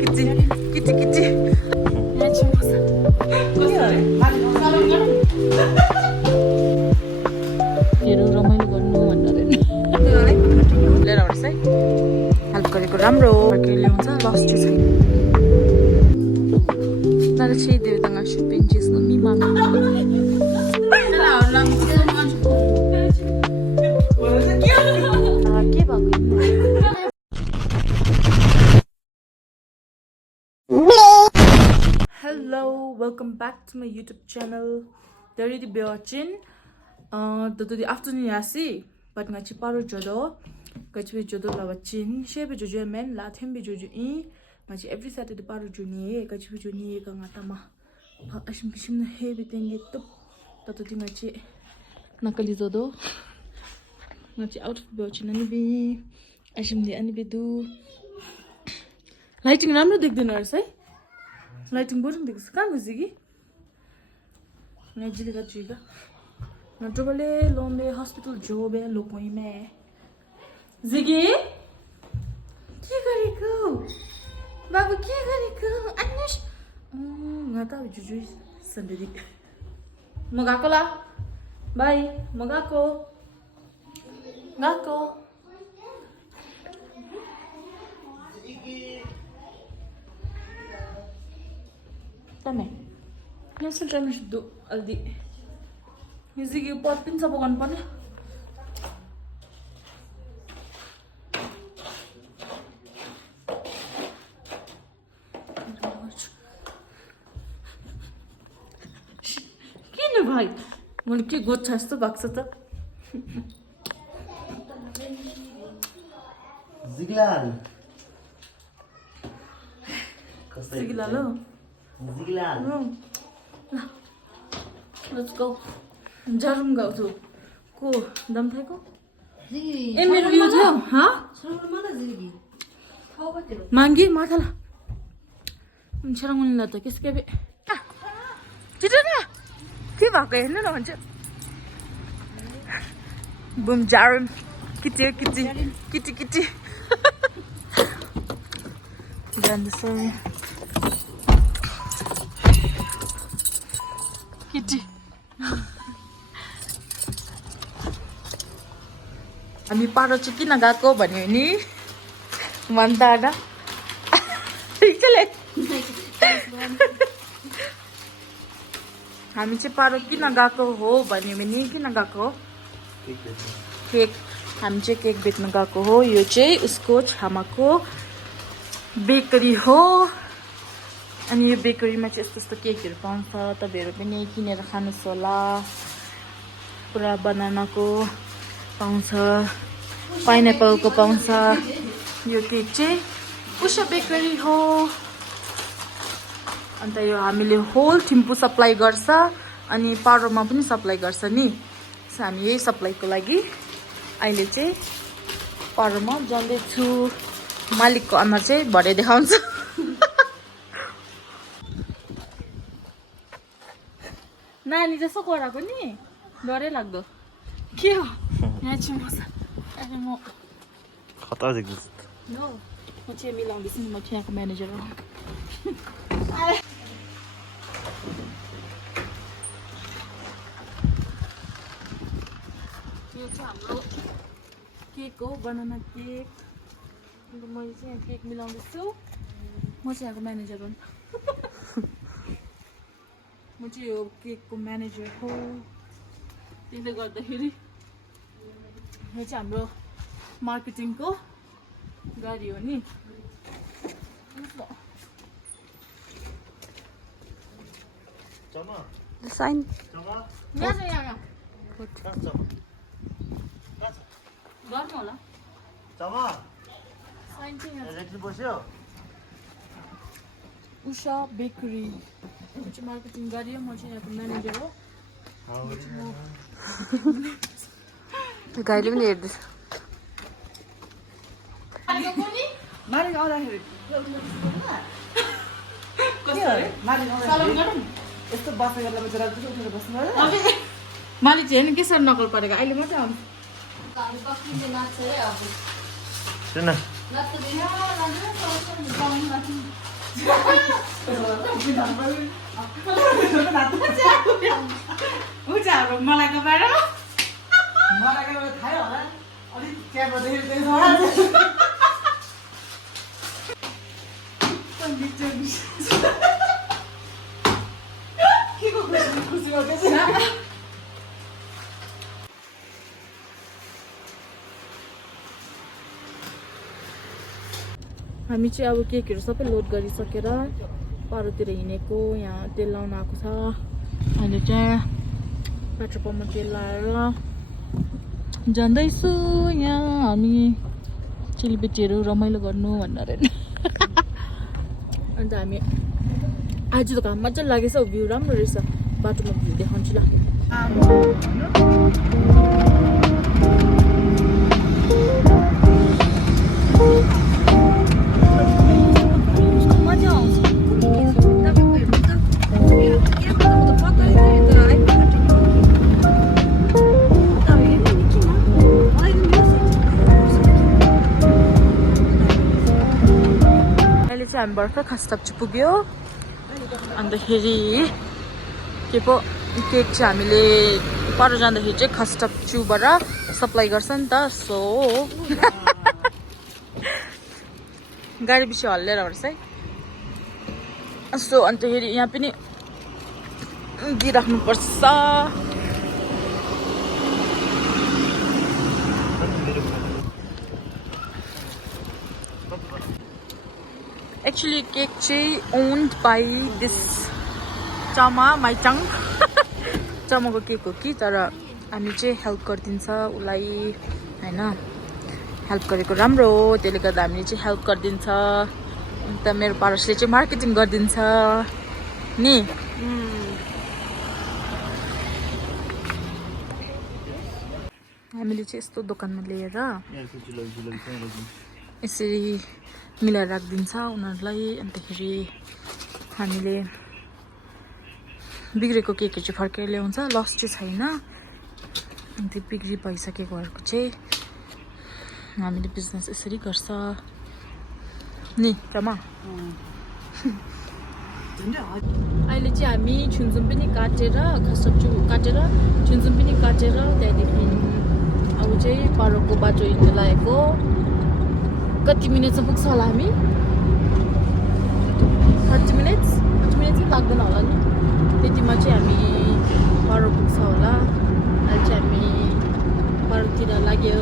किटी रमाइलो गर्नु भनेर लिएर आउँछ है हेल्प गरेको राम्रो ल्याउँछ लस चाहिँ छैन तर चाहिँ देउताङ shopping చేసిన మీ మమ్మీ के Hello, welcome back to my YouTube channel. There is the watching. The afternoon yasi, but ngachi paru jodo, ngachi jodo la watching. Shebe jojo men, la thembe jojo I. Ngachi every Saturday paru juni, ngachi juni ka ngatama. Ashim bishim na heavy thing it up. Tato di ngachi nakali jodo. Ngachi out of watching ani bi. Ashim di ani bi do. Lighting ramro dekde na sai. Lighting boring देखो कहाँ घुसी की नेजिली का चीज़ ना तो बोले लोंबे hospital जो बे लोकोई में जिगी क्या करेगा बाबू क्या करेगा अन्यश ngata jujui sendiri magako la bye magako ngako Tame. Yan sa dyan do aldi. Sige po at pin sa bukan pa na. Kino bhai? Mulki goat chas to baksa to. Ziglal. Ziglalo. Ziglal. Let's go. Jarum go to. Ko dam thai ko. ए मेरो यो थियो हाँ मांगी माथाला छरंगुनी लता किसके भी चिटो ना के भएको हेर्नु न भन्छ बुम जारुम किटी किटी किटी किटी जान्दैछ किटी हामी पारो चाहिँ किन गएको भन्यो नि मन त आडा ठिकले हामी चाहिँ पारो किन गएको हो भन्यो भने किन गएको केक हामी चाहिँ केक बेच्न गएको हो यो चाहिँ उसको छामाको बेकरी हो अनि यो बेकरीमा चाहिँ यस्तो यस्तो केकहरू पाउँछ तपाईहरु पनि किनेर खानुस् होला पुरा बनानाको पाउँछ पाइनएप्पलको पाउँछ यो केक चाहिँ उषा बेकरी हो अन्त यो हामीले होल थिम्पू सप्लाई गर्छ अनि पारोमा पनि सप्लाई गर्छ नि सो हामी यही सप्लाईको लागि अहिले चाहिँ पारोमा जाँदैछु मालिकको अनुहार चाहिँ भरे देखाउँछ नानी जस्तो कराएको नि डरै लाग्दो के हो यहाँ चाहिँ मसा अहिले म खतरा देख्दैछ नो म चाहिँ मिलाउँदैछु नि म यहाँको म्यानेजर हो यो चाहिँ हाम्रो केक हो बनाना केक अन्त मैले चाहिँ यहाँ केक मिलाउँदैछु म चाहिँ यहाँको म्यानेजर हो म चाहिँ यो केकको म्यानेजर हो त्यसले गर्दाखेरि यो चाहिँ हाम्रो मार्केटिङको गाडी हो नि साइन यहाँ छ यहाँ गर्नु होला साइन चाहिँ यहाँ उषा बेकरी म चाहिँ मार्केटिङ गाडी हो म चाहिँ यहाँको म्यानेजर हो गाईले पनि हेर्दैछ मालिक चाहिँ हेर्नु के साह्रो नकल परेको अहिले मात्रै आउँछ मलाई बाहिर थाहै होला अलिक क्याबमा देखेर के को खुसी भएको हामी चाहिँ अब केकहरू सबै लोड गरिसकेर पारोतिर हिँडेको यहाँ तेल लाउन आएको छ अहिले चाहिँ पेट्रोल पम्पमा तेल लाएर जाँदैछु यहाँ हामी चेलीबेटीहरू रमाइलो गर्नु भनेर अन्त हामी आज त घाम मजा लागेछ भ्यू राम्रो रहेछ बाटोमा भ्यू देखाउँछु ल हामी भर्खर खासटाप चाहिँ पुग्यो अन्तखेरि के पो केक चाहिँ हामीले पर जाँदाखेरि चाहिँ खासटाप चुबाट सप्लाई गर्छ नि त सो गाडी पछि हल्लेर भन्छ है सो अन्तखेरि यहाँ पनि दिइराख्नुपर्छ Actually, cake is owned by this Chama, my chang. Chama ko cake ki tara हामी चाहिँ हेल्प गरिदिन्छ उलाई हैन हेल्प गरेको राम्रो त्यसले गर्दा हामीले चाहिँ हेल्प गरिदिन्छ अन्त मेरो पारसले चाहिँ मार्केटिङ गरिदिन्छ नि हामीले चाहिँ यस्तो दोकानमा लिएर यसरी मिलाएर राखिदिन्छ उनीहरूलाई अन्तखेरि हामीले बिग्रेको केकहरू चाहिँ फर्केर ल्याउँछ लस चाहिँ छैन अन्त बिक्री भइसकेकोहरूको चाहिँ हामीले बिजनेस यसरी गर्छ नि रमा अहिले चाहिँ हामी छुनचुन पनि काटेर खसप्चु काटेर छुनचुन पनि काटेर त्यहाँदेखि अब चाहिँ पारोको बाटो हिँड्न लागेको कति मिनटसम्म पुग्छ होला हामी 30 मिनट्स चाहिँ लाग्दैन होला नि त्यतिमा चाहिँ हामी पारो पुग्छ होला अहिले चाहिँ हामी पारोतिर लाग्यो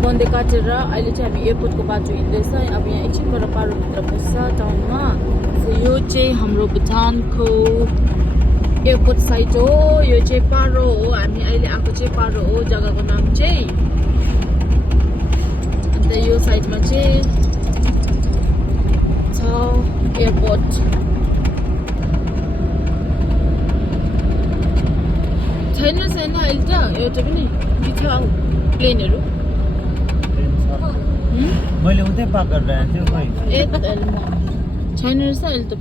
बन्दे काटेर अहिले चाहिँ हामी एयरपोर्टको बाटो हिँड्दैछ अब यहाँ एकछिनबाट पारोभित्र पस्छ टाउनमा यो चाहिँ हाम्रो भुटानको एयरपोर्ट साइट हो यो चाहिँ पारो हो हामी अहिले आएको चाहिँ पारो हो जग्गाको नाम चाहिँ अन्त यो साइडमा चाहिँ छ एयरपोर्ट छैन अहिले त एउटा पनि छ प्लेनहरू मैले उतै पाक गरेर आएको थिएँ खै छैन रहेछ अहिले त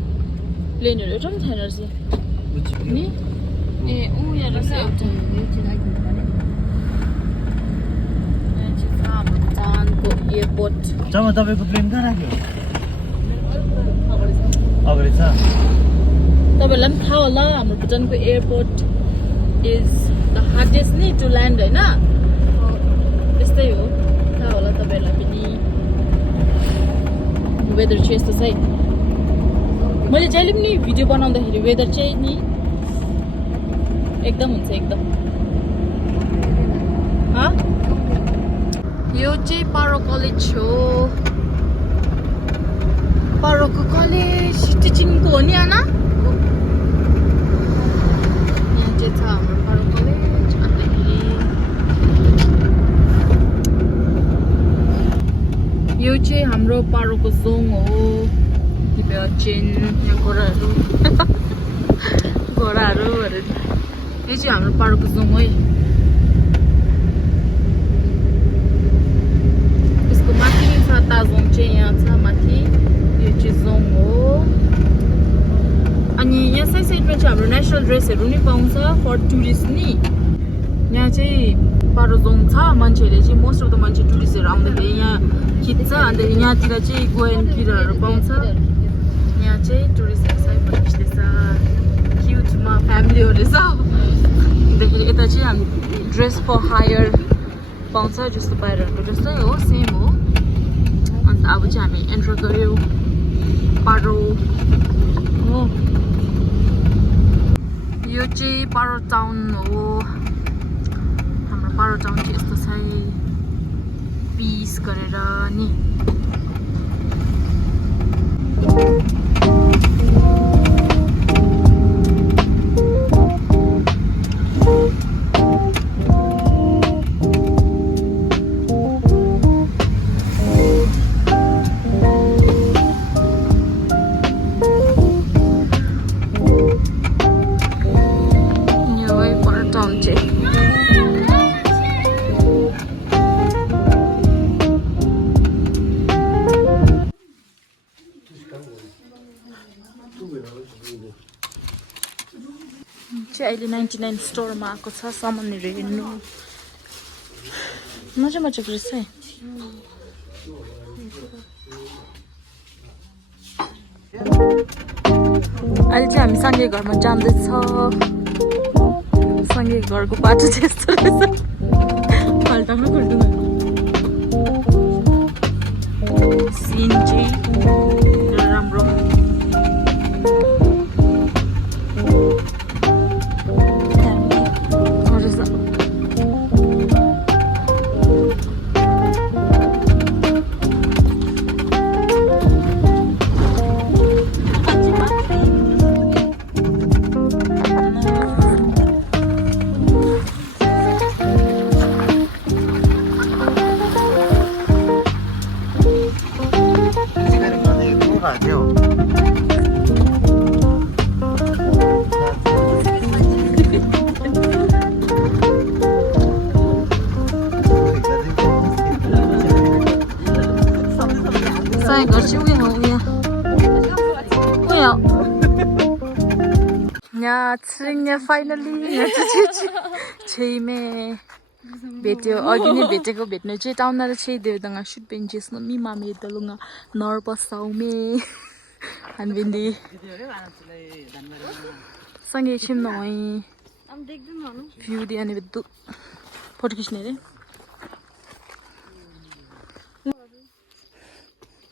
प्लेनहरू एउटा पनि छैन रहेछ नि ए ऊ यहाँ रहेछ एउटा भुटानको एयरपोर्ट जब तपाईँको प्लेन कहाँ राख्यो अगाडि छ तपाईँहरूलाई पनि थाहा होला हाम्रो भुटानको एयरपोर्ट इज द हार्डेस्ट नि टु ल्यान्ड होइन त्यस्तै हो थाहा होला तपाईँहरूलाई पनि वेदर चाहिँ यस्तो छ है मैले जहिले पनि भिडियो बनाउँदाखेरि वेदर चाहिँ नि एकदम हुन्छ एकदम यो चाहिँ पारो कलेज हो पारोको कलेज टिचिङको हो नि आना यहाँ चाहिँ छ हाम्रो पारो कलेज अन्तखेरि यो चाहिँ हाम्रो पारोको जोङ हो चेन यहाँ घोडाहरू घोडाहरू यो चाहिँ हाम्रो पारोको जोङ है यसको माथि छ ताजोङ चाहिँ यहाँ छ माथि यो चाहिँ जोङ हो अनि यहाँ साइडमा चाहिँ हाम्रो नेसनल ड्रेसहरू नि पाउँछ फर टुरिस्ट नि यहाँ चाहिँ पारो जोङ छ मान्छेहरूले चाहिँ मोस्ट अफ द मान्छे टुरिस्टहरू आउँदाखेरि यहाँ खिच्छ अन्त यहाँतिर चाहिँ गोयन किराहरू पाउँछ यहाँ चाहिँ टुरिस्टहरू सबै खिच्दैछ क्युटमा फ्यामिलीहरू छ अन्तखेरि यता चाहिँ हामी ड्रेस फर हायर पाउँछ जस्तो बाहिरहरूको जस्तै हो सेम हो अन्त अब चाहिँ हामी एन्टर गऱ्यौँ पारो हो यो चाहिँ पारो टाउन हो हाम्रो पारो टाउन चाहिँ यस्तो छ पिस गरेर नि अहिले 99 स्टोरमा आएको छ सामानहरू हेर्नु मजा मजाको रहेछ है अहिले चाहिँ हामी सँगै घरमा जाँदैछ सँगै घरको बाटो चाहिँ यस्तो रहेछ फल्टाउनु खुल्टुमा सिन चाहिँ राम्रो फाइनली छेइमे भेट्यो अघि नै भेटेको भेट्नु चाहिँ टाउनर चाहिँ देवदङ्गा सुट बेन्चेस मी मामे दलुङ्गा नर पसाउमे हानबिन्दी सँगै एकछिन नभई भ्यू दिने बित्दु फोटो खिच्ने अरे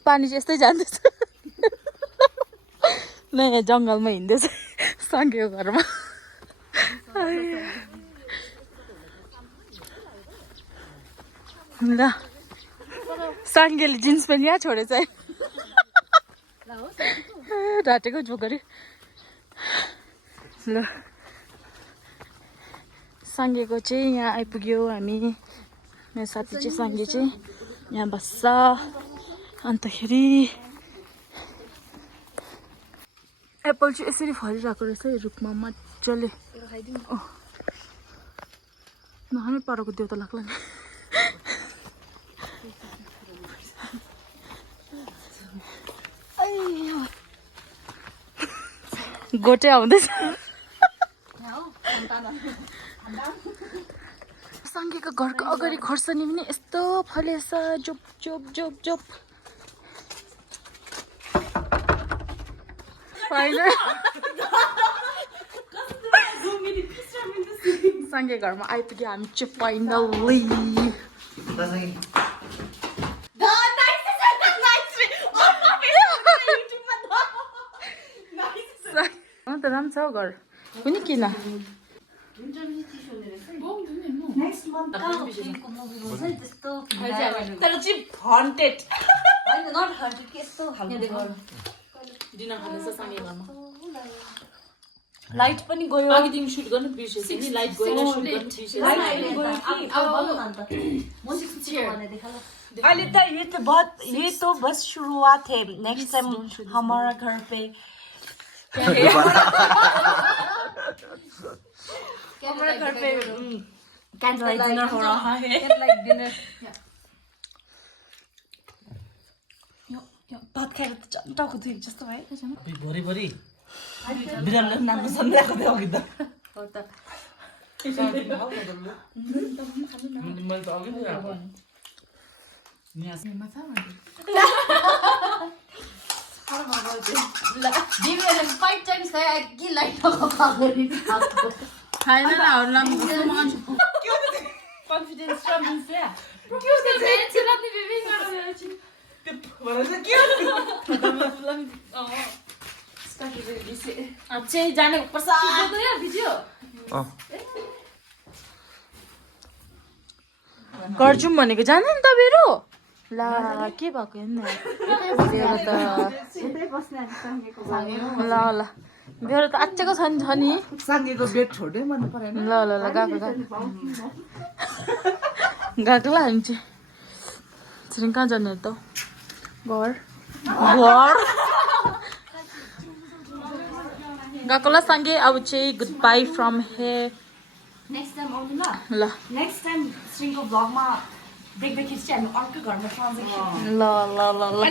पानी चाहिँ यस्तै जाँदैछ नयाँ जङ्गलमा हिँड्दैछ सँगैको घरमा ल साङ्गेले जिन्स प्यान्ट यहाँ छोडेछ है ढाँटेको झोकरी ल साङ्गेको चाहिँ यहाँ आइपुग्यो हामी मेरो साथी चाहिँ साङ्गे चाहिँ यहाँ बस्छ अन्तखेरि एप्पल चाहिँ यसरी फलिरहेको रहेछ है रुखमा मजाले नखाने पारोको देउता लाग्ला नि गोटे आउँदैछ साङ्गेको घरको अगाडि खोर्सानी पनि यस्तो फलेछ जोप जोप जोप जोप साङ्गे घरमा आइपुग्यो हामी चाहिँ फाइनल्ली त राम्रो छ घर कुनै किन नेक्स्ट मन्थ कहाँ फिल्मको मुभी हुन्छ नि त्यस्तो तर चाहिँ हन्टेड होइन नट हन्ड्रेड के यस्तो खालको डिनर खाँदैछ सँगै घरमा लाइट पनि गयो अघि तिमी सुट गर्नु बिर्सेछ नि लाइट गएर सुट गर्नु बिर्सेछ अहिले त ये तो बस शुरुआत है नेक्स्ट टाइम हमारा घर पे हमारा घर पे कैंडल डिनर हो रहा है कैंडल डिनर भात खाएर त टाउको दुखेको जस्तो भयो भरि भरि बिरालो नाम सम्झाएको थियो अघि त हो त मैले त अघि नै आएको दिदीहरूले 5 टाइम्स खायो कि लाइट नखाएको खाएन न अरूलाई कन्फिडेन्स र मिन्स या चाहिँ जाने पर्छ गर्छौँ भनेको जाने नि तपाईँहरू ला के भएको हेर्नु ल ल मेरो त आच्चेको छ नि साङ्गेको बेड छोड्दै मन परेन ल ल ल गएको गएको ल हामी चाहिँ छिरिङ कहाँ जाने त घर गएको ल सँगै अब चाहिँ good by from here next time आउनु ल ल नेक्स्ट टाइम श्रीको भ्लगमा देख्दाखेरि चाहिँ हामी अर्कै घरमा ट्रान्जेक्सन ल ल ल ल